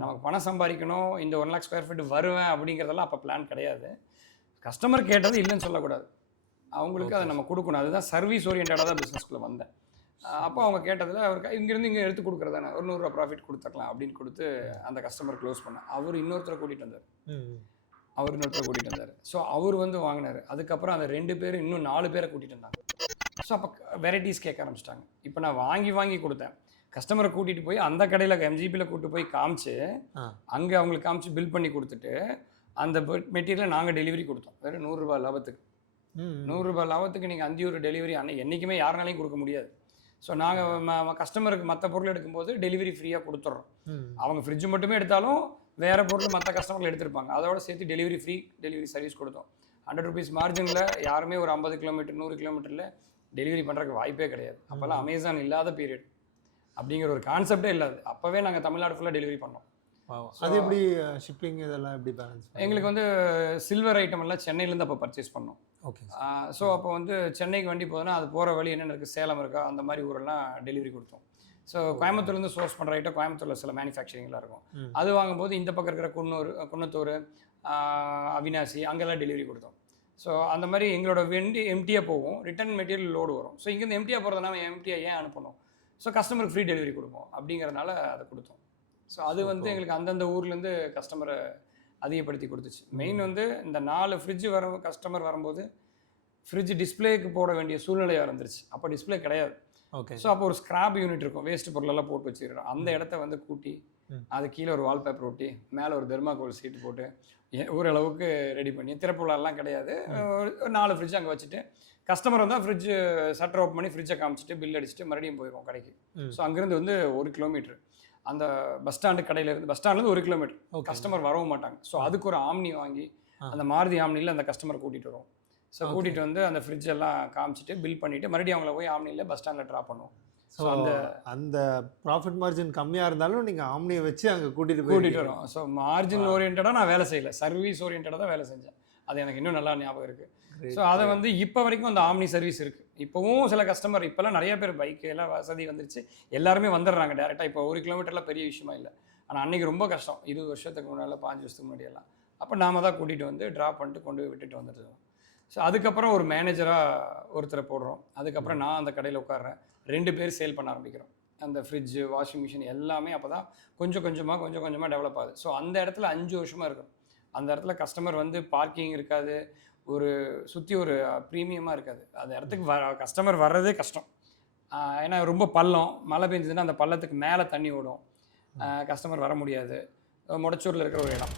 நமக்கு பணம் சம்பாதிக்கணும், இந்த 1,00,000 ஸ்கொயர் ஃபீட் வருவேன் அப்படிங்கிறதெல்லாம் அப்போ பிளான் கிடையாது. கஸ்டமர் கேட்டது இல்லைன்னு சொல்லக்கூடாது. அவங்களுக்கு அதை நம்ம கொடுக்கணும். அதுதான் சர்வீஸ் ஓரியன்டாக தான் பிஸ்னஸ்க்குள்ளே வந்தேன். அப்போ அவங்க கேட்டதில் அவருக்கு இங்கேருந்து இங்கே எடுத்து கொடுக்குறதானே ஒரு ₹100 ப்ராஃபிட் கொடுத்துக்கலாம் அப்படின்னு கொடுத்து அந்த கஸ்டமர் க்ளோஸ் பண்ணேன். அவர் இன்னொருத்தரை கூட்டிகிட்டு வந்தார். ஸோ அவர் வந்து வாங்கினார். அதுக்கப்புறம் அந்த 2 பேர் இன்னும் 4 பேரை கூட்டிகிட்டு வந்தாங்க. ஸோ அப்போ வெரைட்டிஸ் கேட்க ஆரம்பிச்சிட்டாங்க. இப்போ நான் வாங்கி கொடுத்தேன். கஸ்டமரை கூட்டிகிட்டு போய் அந்த கடையில் எம்ஜிபியில் கூப்பிட்டு போய் காமிச்சு அங்கே அவங்களுக்கு காமிச்சு பில் பண்ணி கொடுத்துட்டு அந்த மெட்டீரியலை நாங்கள் டெலிவரி கொடுத்தோம். வெறும் ₹100 லாபத்துக்கு. ₹100 லாபத்துக்கு நீங்கள் அந்தியூர் டெலிவரி என்றைக்குமே யாருனாலையும் கொடுக்க முடியாது. ஸோ நாங்கள் கஸ்டமருக்கு மற்ற பொருள் எடுக்கும்போது டெலிவரி ஃப்ரீயாக கொடுத்துட்றோம். அவங்க ஃப்ரிட்ஜ் மட்டுமே எடுத்தாலும் வேறு பொருள் மற்ற கஸ்டமர்கள் எடுத்திருப்பாங்க. அதோட சேர்த்து டெலிவரி ஃப்ரீ டெலிவரி சர்வீஸ் கொடுத்தோம். ₹100 மார்ஜினில் யாருமே ஒரு 50 கிலோமீட்டர் 100 கிலோமீட்டரில் டெலிவரி பண்ணுறதுக்கு வாய்ப்பே கிடையாது. அப்போல்லாம் அமேசான் இல்லாத பீரியட் அப்படிங்கிற ஒரு கான்செப்டே இல்லாது. அப்போவே நாங்கள் தமிழ்நாடு ஃபுல்லாக டெலிவரி பண்ணோம். அது எப்படி ஷிப்பிங் இதெல்லாம் எப்படி பேலன்ஸ்? எங்களுக்கு வந்து சில்வர் ஐட்டம் எல்லாம் சென்னையிலேருந்து அப்போ பர்ச்சேஸ் பண்ணோம். ஓகே. ஸோ அப்போ வந்து சென்னைக்கு வண்டி போதுன்னா அது போகிற வழி என்னென்ன இருக்குது, சேலம் இருக்கா, அந்த மாதிரி ஊரெல்லாம் டெலிவரி கொடுத்தோம். ஸோ கோயம்புத்தூர்லேருந்து சோர்ஸ் பண்ணுற ஐட்டம் கோயம்புத்தூரில் சில மேனுஃபேக்சரிங்லாம் இருக்கும். அது வாங்கும்போது இந்த பக்கம் இருக்கிற குன்னத்தூர், அவினாசி அங்கெல்லாம் டெலிவரி கொடுத்தோம். ஸோ அந்த மாதிரி எங்களோட வண்டி எம்டியாக போகும், ரிட்டர்ன் மெட்டீரியல் லோடு வரும். ஸோ இங்கேருந்து எம்டியாக போகிறதுனால எம்டியாக ஏன் அனுப்பணும்? ஸோ கஸ்டமருக்கு ஃப்ரீ டெலிவரி கொடுப்போம் அப்படிங்கிறதுனால அதை கொடுத்தோம். ஸோ அது வந்து எங்களுக்கு அந்தந்த ஊர்லேருந்து கஸ்டமரை அதிகப்படுத்தி கொடுத்துச்சு. மெயின் வந்து இந்த 4 ஃப்ரிட்ஜ் கஸ்டமர் வரும்போது ஃப்ரிட்ஜ் டிஸ்பிளேக்கு போட வேண்டிய சூழ்நிலையாக இருந்துருச்சு. அப்போ டிஸ்பிளே கிடையாது. ஓகே. ஸோ அப்போ ஒரு ஸ்கிராப் யூனிட் இருக்கும், வேஸ்ட் பொருளெல்லாம் போட்டு வச்சுக்கிறோம். அந்த இடத்த வந்து கூட்டி அது கீழே ஒரு வால்பேப்பர் ஒட்டி மேலே ஒரு தெர்மாகோல் சீட்டு போட்டு ஓரளவுக்கு ரெடி பண்ணி திறப்புலாம் கிடையாது. ஒரு 4 ஃப்ரிட்ஜ் அங்கே வச்சுட்டு கஸ்டமர் வந்தால் ஃப்ரிட்ஜ் ஷட்டர் ஓப்பன் பண்ணி ஃப்ரிட்ஜை காமிச்சிட்டு பில் அடிச்சுட்டு மறுபடியும் போயிடுவோம் கடைக்கு. ஸோ அங்கேருந்து வந்து 1 கிலோமீட்டர் அந்த பஸ் ஸ்டாண்ட்லேருந்து 1 கிலோமீட்டர் கஸ்டமர் வரவும் மாட்டாங்க. ஸோ அதுக்கு ஒரு ஆம்னி வாங்கி அந்த மாருதி ஆம்னியில் அந்த கஸ்டமர் கூட்டிகிட்டு வருவோம். ஸோ கூட்டிகிட்டு வந்து அந்த ஃப்ரிட்ஜ் எல்லாம் காமிச்சிட்டு பில் பண்ணிவிட்டு மறுபடியும் அவங்கள போய் ஆம்னியில் பஸ் ஸ்டாண்டில் ட்ராப் பண்ணுவோம். ஸோ அந்த ப்ராஃபிட் மார்ஜின் கம்மியாக இருந்தாலும் நீங்கள் ஆம்னியை வச்சு அங்கே கூட்டிகிட்டு வரோம். ஸோ மார்ஜின் ஓரியன்டாக நான் வேலை செய்யலை, சர்வீஸ் ஓரியன்டாக தான் வேலை செஞ்சேன். அது எனக்கு இன்னும் நல்லா ஞாபகம் இருக்குது. ஸோ அதை வந்து இப்போ வரைக்கும் அந்த ஆம்னி சர்வீஸ் இருக்குது. இப்போவும் சில கஸ்டமர் இப்போல்லாம் நிறைய பேர் பைக்கு எல்லாம் வசதி வந்துருச்சு, எல்லாருமே வந்துடுறாங்க டேரெக்டாக. இப்போ 1 கிலோமீட்டர்லாம் பெரிய விஷயமா இல்லை. ஆனால் அன்றைக்கி ரொம்ப கஷ்டம். 20 வருஷத்துக்கு முன்னால் 5 வருஷத்துக்கு முன்னாடியெல்லாம். அப்போ நாம தான் கூட்டிகிட்டு வந்து ட்ராப் பண்ணிட்டு கொண்டு போய் விட்டுட்டு வந்துடுறோம். ஸோ அதுக்கப்புறம் ஒரு மேனேஜராக ஒருத்தரை போடுறோம். அதுக்கப்புறம் நான் அந்த கடையில் உட்காடுறேன். 2 பேர் சேல் பண்ண ஆரம்பிக்கிறோம். அந்த ஃப்ரிட்ஜு, வாஷிங் மிஷின் எல்லாமே அப்போ தான் கொஞ்சம் கொஞ்சமாக டெவலப் ஆகுது. ஸோ அந்த இடத்துல 5 வருஷமாக இருக்கும். அந்த இடத்துல கஸ்டமர் வந்து பார்க்கிங் இருக்காது, ஒரு சுற்றி ஒரு ப்ரீமியமாக இருக்காது. அந்த இடத்துக்கு கஸ்டமர் வர்றதே கஷ்டம். ஏன்னா ரொம்ப பள்ளம், மழை பெஞ்சதுன்னா அந்த பள்ளத்துக்கு மேலே தண்ணி ஓடும், கஸ்டமர் வர முடியாது. முடச்சூரில் இருக்கிற ஒரு இடம்.